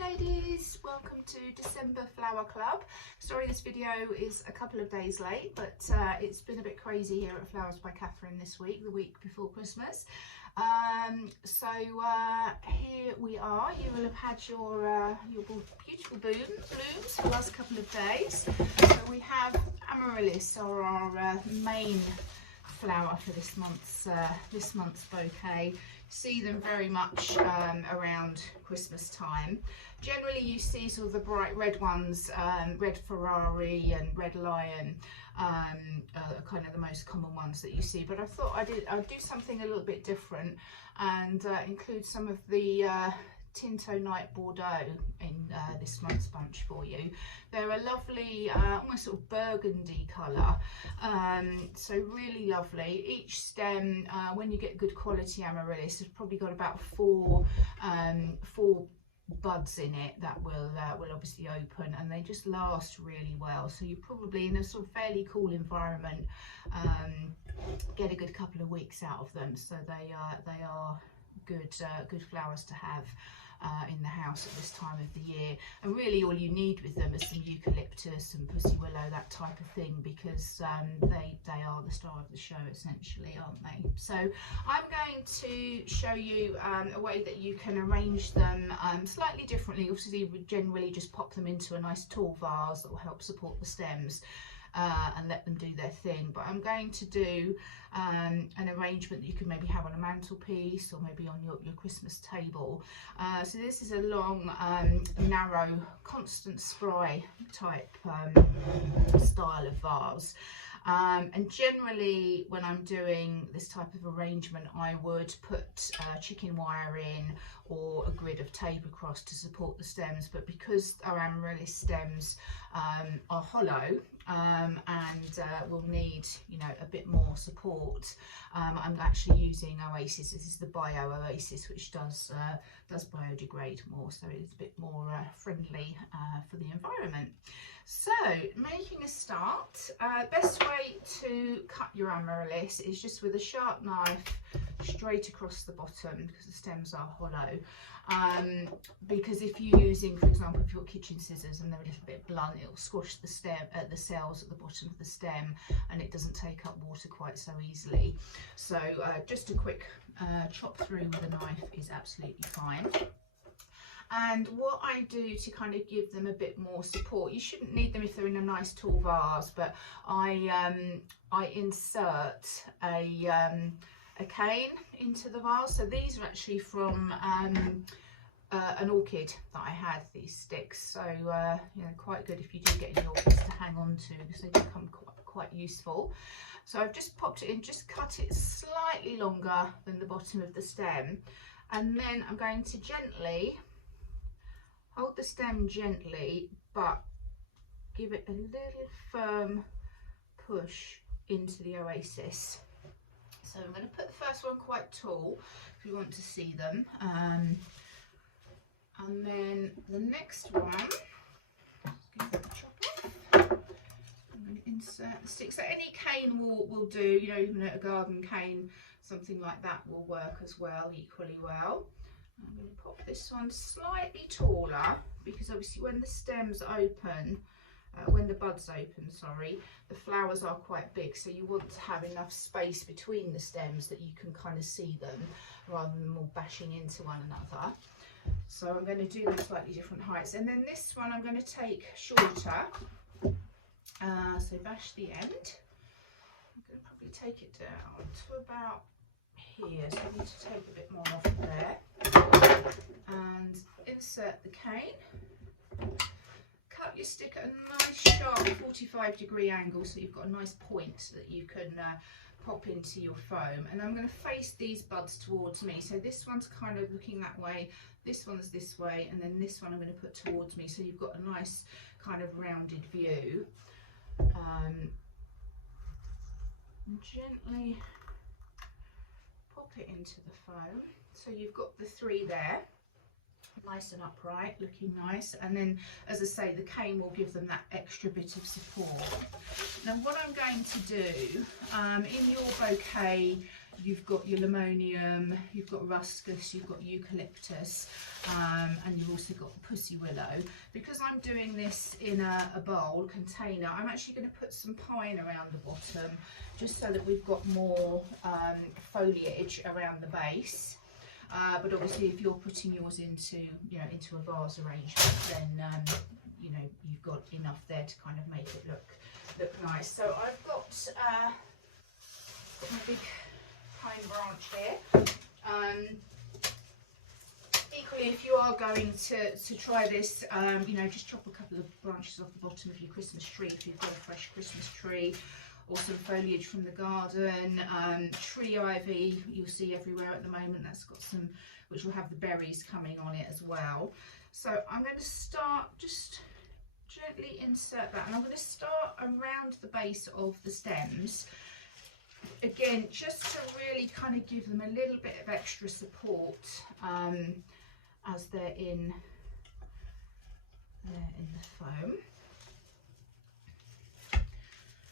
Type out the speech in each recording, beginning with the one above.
Hi ladies, welcome to December Flower Club. Sorry this video is a couple of days late, but it's been a bit crazy here at Flowers by Catherine this week, the week before Christmas. Here we are. You will have had your beautiful blooms for the last couple of days. So we have Amaryllis, or our main flower for this month's bouquet. See them very much around Christmas time. Generally you see sort of the bright red ones, red Ferrari and red lion, kind of the most common ones that you see, but I thought I'd do something a little bit different and include some of the Tinto Night Bordeaux in this month's bunch for you. They're a lovely almost sort of burgundy colour, so really lovely. Each stem, when you get good quality Amaryllis, has probably got about four buds in it that will obviously open, and they just last really well. So you probably, in a sort of fairly cool environment, get a good couple of weeks out of them. So they are good flowers to have in the house at this time of the year. And really all you need with them is some eucalyptus and pussy willow, that type of thing, because they are the star of the show essentially, aren't they? So I'm going to show you a way that you can arrange them slightly differently. Obviously you would generally just pop them into a nice tall vase that will help support the stems and let them do their thing, but I'm going to do an arrangement that you can maybe have on a mantelpiece or maybe on your Christmas table. So this is a long, narrow, constant spray type style of vase. And generally when I'm doing this type of arrangement, I would put chicken wire in or a grid of tape across to support the stems, but because our Amaryllis stems are hollow and will need, you know, a bit more support, I'm actually using Oasis. This is the Bio Oasis, which does biodegrade more, so it's a bit more friendly for the environment. So making a start, best way to cut your Amaryllis is just with a sharp knife straight across the bottom, because the stems are hollow. Because if you're using, for example, if you've got kitchen scissors and they're a little bit blunt, it'll squash the stem, the cells at the bottom of the stem, and it doesn't take up water quite so easily. So just a quick chop through with a knife is absolutely fine. And what I do to kind of give them a bit more support, you shouldn't need them if they're in a nice tall vase, but I insert a cane into the vase. So these are actually from an orchid that I had, these sticks. So you know, quite good if you do get any orchids to hang on to, because they become quite useful. So I've just popped it in, just cut it slightly longer than the bottom of the stem, and then I'm going to gently hold the stem gently, but give it a little firm push into the Oasis. So I'm going to put the first one quite tall if you want to see them, and then the next one, just give it a chop off. I'm going to insert the stick. So any cane will do, you know, even a garden cane, something like that will work as well, equally well. I'm going to pop this one slightly taller, because obviously when the stems open, when the buds open, sorry, the flowers are quite big, so you want to have enough space between the stems that you can kind of see them, rather than them all bashing into one another. So I'm going to do them slightly different heights, and then this one I'm going to take shorter, so bash the end. I'm going to probably take it down to about here, so I need to take a bit more off there, and insert the cane. Cut your stick at a nice sharp 45-degree angle, so you've got a nice point that you can pop into your foam. And I'm going to face these buds towards me, so this one's kind of looking that way, this one's this way, and then this one I'm going to put towards me, so you've got a nice kind of rounded view. And gently pop it into the foam, so you've got the three there, nice and upright, looking nice. And then, as I say, the cane will give them that extra bit of support. Now what I'm going to do, in your bouquet you've got your limonium, you've got ruscus, you've got eucalyptus, and you've also got pussy willow. Because I'm doing this in a bowl container, I'm actually going to put some pine around the bottom, just so that we've got more foliage around the base. But obviously, if you're putting yours into, into a vase arrangement, then you've got enough there to kind of make it look nice. So I've got my big pine branch here. Equally, if you are going to try this, just chop a couple of branches off the bottom of your Christmas tree if you've got a fresh Christmas tree, or some foliage from the garden. Tree ivy you'll see everywhere at the moment, that's got some, which will have the berries coming on it as well. So I'm going to start, just gently insert that, and I'm going to start around the base of the stems. Again, just to really kind of give them a little bit of extra support as they're in the foam.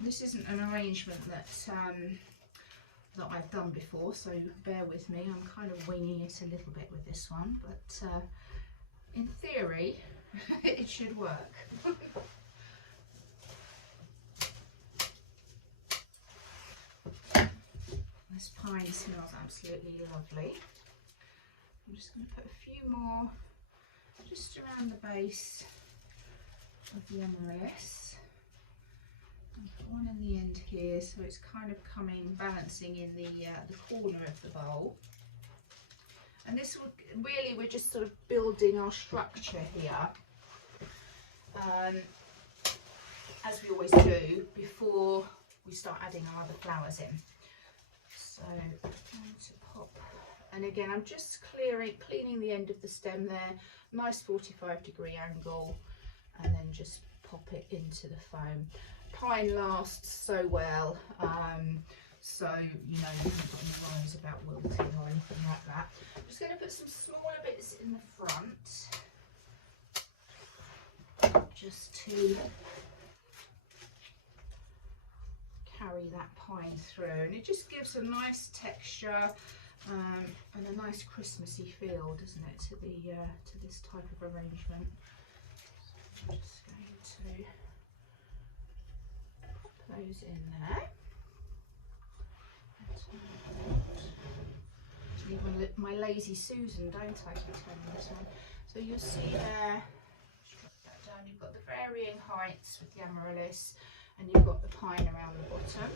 This isn't an arrangement that I've done before, so bear with me. I'm kind of winging it a little bit with this one, but in theory, it should work. This pine smells absolutely lovely. I'm just going to put a few more just around the base of the Amaryllis. One in the end here, so it's kind of balancing in the corner of the bowl. And this will really, we're just sort of building our structure here, as we always do before we start adding our other flowers in. So I'm going to pop, and again I'm just cleaning the end of the stem there, nice 45-degree angle, and then just pop it into the foam. Pine lasts so well, so you haven't got any worries about wilting or anything like that. I'm just going to put some smaller bits in the front, just to carry that pine through, and it just gives a nice texture and a nice Christmassy feel, doesn't it, to this type of arrangement. So I'm just going to those in there. Need my lazy Susan, don't I, keep telling me this one. So you'll see there, drop that down, you've got the varying heights with the Amaryllis, and you've got the pine around the bottom.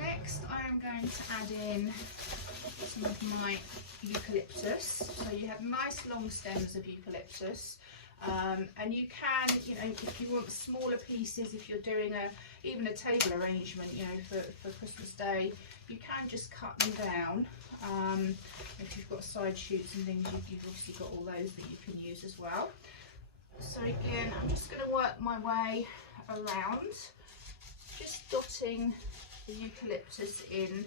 Next I am going to add in some of my eucalyptus. So you have nice long stems of eucalyptus. And you can, if you want smaller pieces, if you're doing even a table arrangement, for Christmas Day, you can just cut them down. If you've got side shoots and things, you've obviously got all those that you can use as well. So again, I'm just going to work my way around, just dotting the eucalyptus in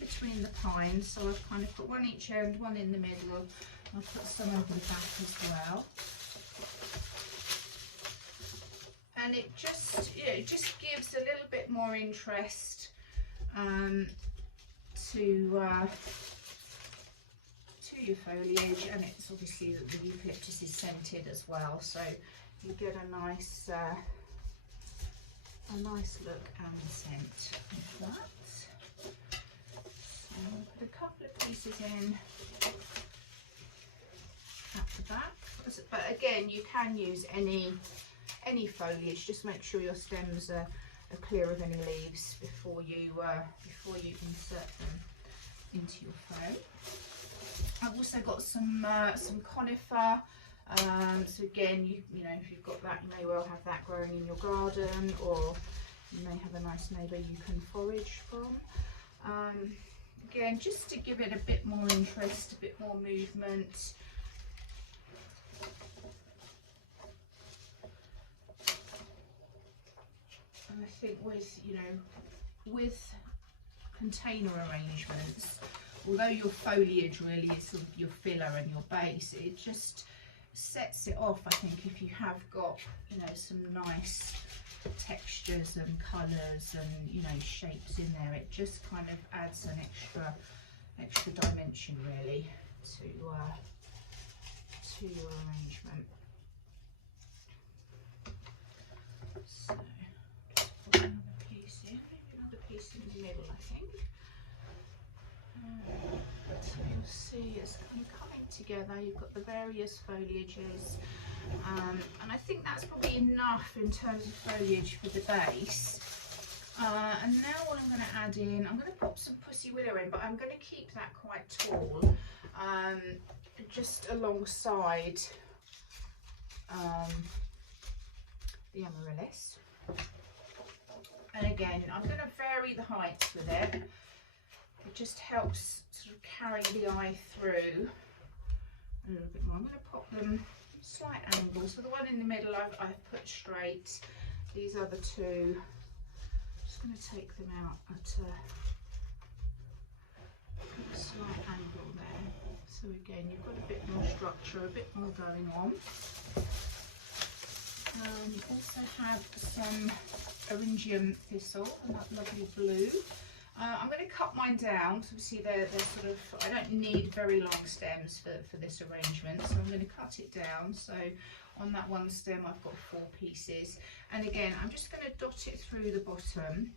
between the pines. So I've kind of put one each end, one in the middle. I'll put some over the back as well. And it just gives a little bit more interest to your foliage, and it's obviously that the eucalyptus is scented as well, so you get a nice look and scent of that. I'll put a couple of pieces in at the back, but again you can use any foliage. Just make sure your stems are clear of any leaves before you insert them into your foam. I've also got some conifer. So again, you know, if you've got that, you may well have that growing in your garden, or you may have a nice neighbour you can forage from. Again, just to give it a bit more interest, a bit more movement. And I think with container arrangements, although your foliage really is sort of your filler and your base, it just sets it off, I think, if you have got, you know, some nice textures and colours and, you know, shapes in there. It just kind of adds an extra dimension really to your arrangement. So just put another piece in, maybe another piece in the middle, I think. So you'll see it's kind of coming together. You've got the various foliages, and I think that's probably enough in terms of foliage for the base. And now what I'm going to add in, I'm going to pop some Pussy Willow in, but I'm going to keep that quite tall, just alongside the Amaryllis. And again, I'm going to vary the heights with it. It just helps sort of carry the eye through a little bit more. I'm going to pop them slight angles. So the one in the middle I've put straight. These other two, I'm just going to take them out at a slight angle there. So again, you've got a bit more structure, a bit more going on. You also have some Eryngium thistle, and that lovely blue. I'm going to cut mine down, so obviously they're sort of, I don't need very long stems for this arrangement, so I'm going to cut it down. So on that one stem I've got 4 pieces, and again I'm just going to dot it through the bottom,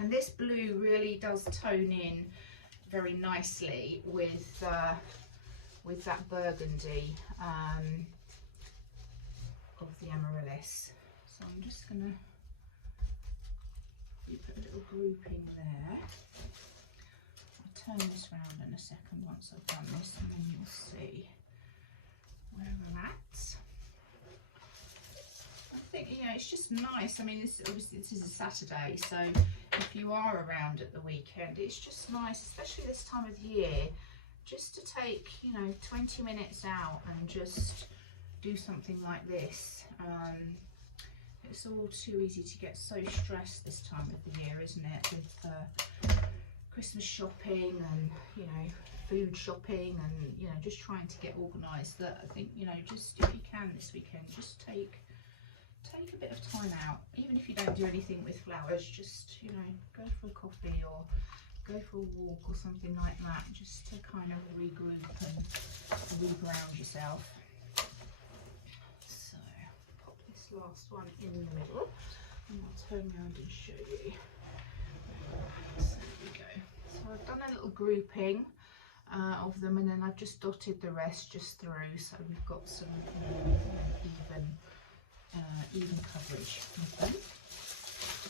and this blue really does tone in very nicely with that burgundy of the Amaryllis. So I'm just going to put a little grouping there. I'll turn this round in a second once I've done this, and then you'll see where I'm at. I think, you know, it's just nice. I mean, obviously this is a Saturday, so if you are around at the weekend, it's just nice, especially this time of year, just to take, you know, 20 minutes out and just do something like this. It's all too easy to get so stressed this time of the year, isn't it, with Christmas shopping and, you know, food shopping and, you know, just trying to get organised. That I think, you know, just if you can this weekend, just take a bit of time out, even if you don't do anything with flowers. Just, you know, go for a coffee or go for a walk or something like that, just to kind of regroup and reground yourself. Last one in the middle, and I'll turn around and show you. So there we go. So I've done a little grouping of them, and then I've just dotted the rest just through, so we've got some even coverage with them.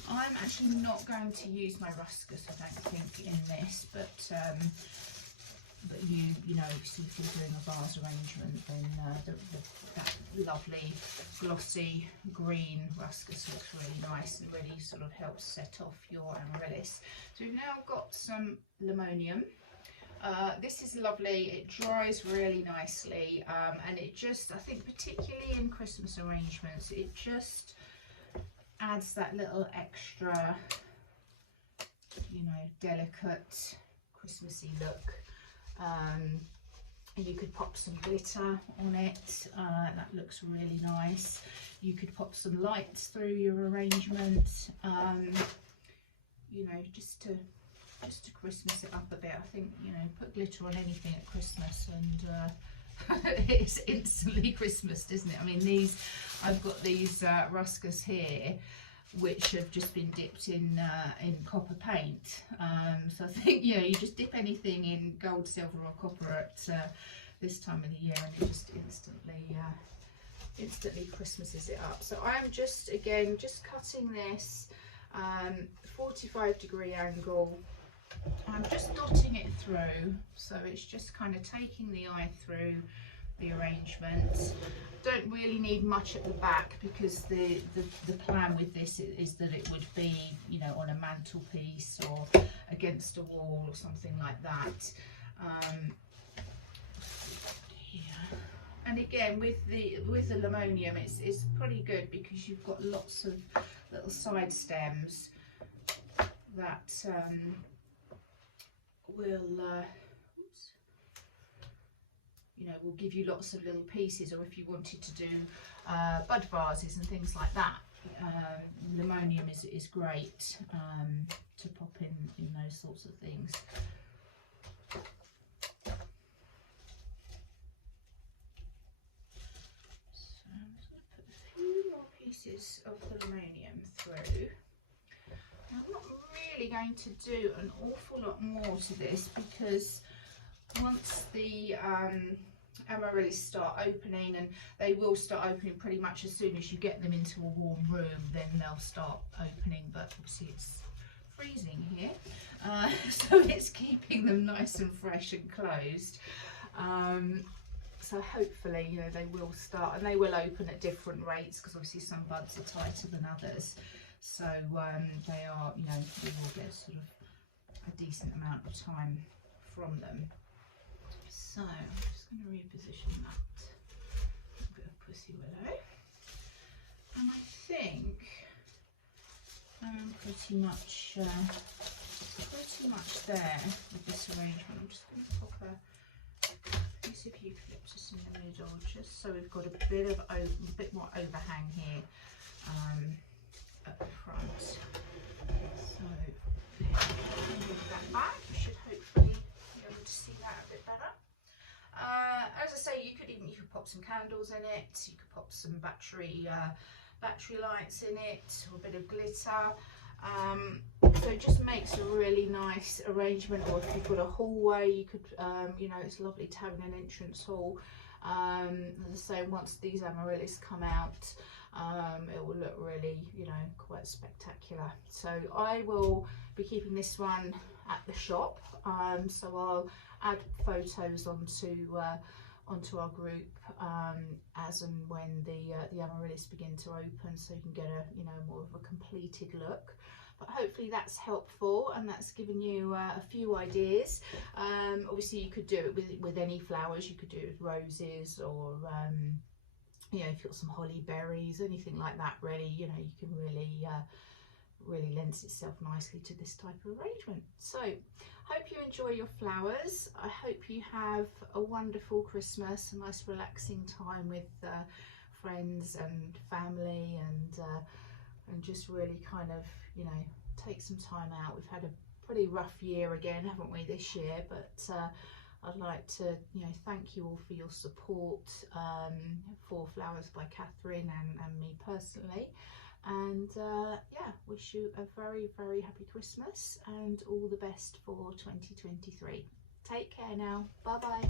I'm actually not going to use my ruscus, I don't think, in this, but you know, so if you're doing a vase arrangement, then that lovely glossy green ruscus looks really nice and really sort of helps set off your Amaryllis. So we've now got some Limonium. This is lovely, it dries really nicely, and it just, I think particularly in Christmas arrangements, it just adds that little extra, you know, delicate Christmassy look. And you could pop some glitter on it, that looks really nice. You could pop some lights through your arrangement, you know, just to Christmas it up a bit. I think, you know, put glitter on anything at Christmas and it's instantly Christmas, isn't it? I mean, I've got these ruscus here, which have just been dipped in copper paint. So I think, you know, you just dip anything in gold, silver or copper at this time of the year, and it just instantly Christmases it up. So I'm just, again, just cutting this 45-degree angle. I'm just dotting it through, so it's just kind of taking the eye through the arrangement. Don't really need much at the back, because the plan with this is that it would be, you know, on a mantelpiece or against a wall or something like that. Here. And again, with the Limonium, it's pretty good because you've got lots of little side stems that will you know, will give you lots of little pieces, or if you wanted to do bud vases and things like that, limonium is great to pop in those sorts of things. So I'm just going to put a few more pieces of the limonium through. I'm not really going to do an awful lot more to this, because once the amaryllis start opening, and they will start opening pretty much as soon as you get them into a warm room, then they'll start opening. But obviously it's freezing here, so it's keeping them nice and fresh and closed. So hopefully, you know, they will start, and they will open at different rates, because obviously some buds are tighter than others. So they are, you know, we will get sort of a decent amount of time from them. So I'm just going to reposition that, a bit of Pussy Willow, and I think I'm pretty much there with this arrangement. I'm just going to pop a piece of eucalyptus in the middle, just so we've got a bit more overhang here at the front. So move that back. You should hopefully be able to see that a bit better. As I say, you could pop some candles in it. You could pop some battery lights in it, or a bit of glitter. So it just makes a really nice arrangement. Or if you've got a hallway, you could, you know, it's lovely to have in an entrance hall. As I say, once these amaryllis come out, it will look really, you know, quite spectacular. So I will be keeping this one at the shop, so I'll add photos onto our group as and when the amaryllis begin to open, so you can get a, you know, more of a completed look. But hopefully that's helpful, and that's given you a few ideas. Obviously you could do it with any flowers. You could do it with roses, or you know, if you've got some holly berries, anything like that, really, you know, you can really lends itself nicely to this type of arrangement. So hope you enjoy your flowers. I hope you have a wonderful Christmas, a nice relaxing time with friends and family, and just really kind of, you know, take some time out. We've had a pretty rough year again, haven't we, this year? But I'd like to, you know, thank you all for your support for Flowers by Catherine and me personally. And yeah, wish you a very, very happy Christmas and all the best for 2023. Take care now. Bye bye.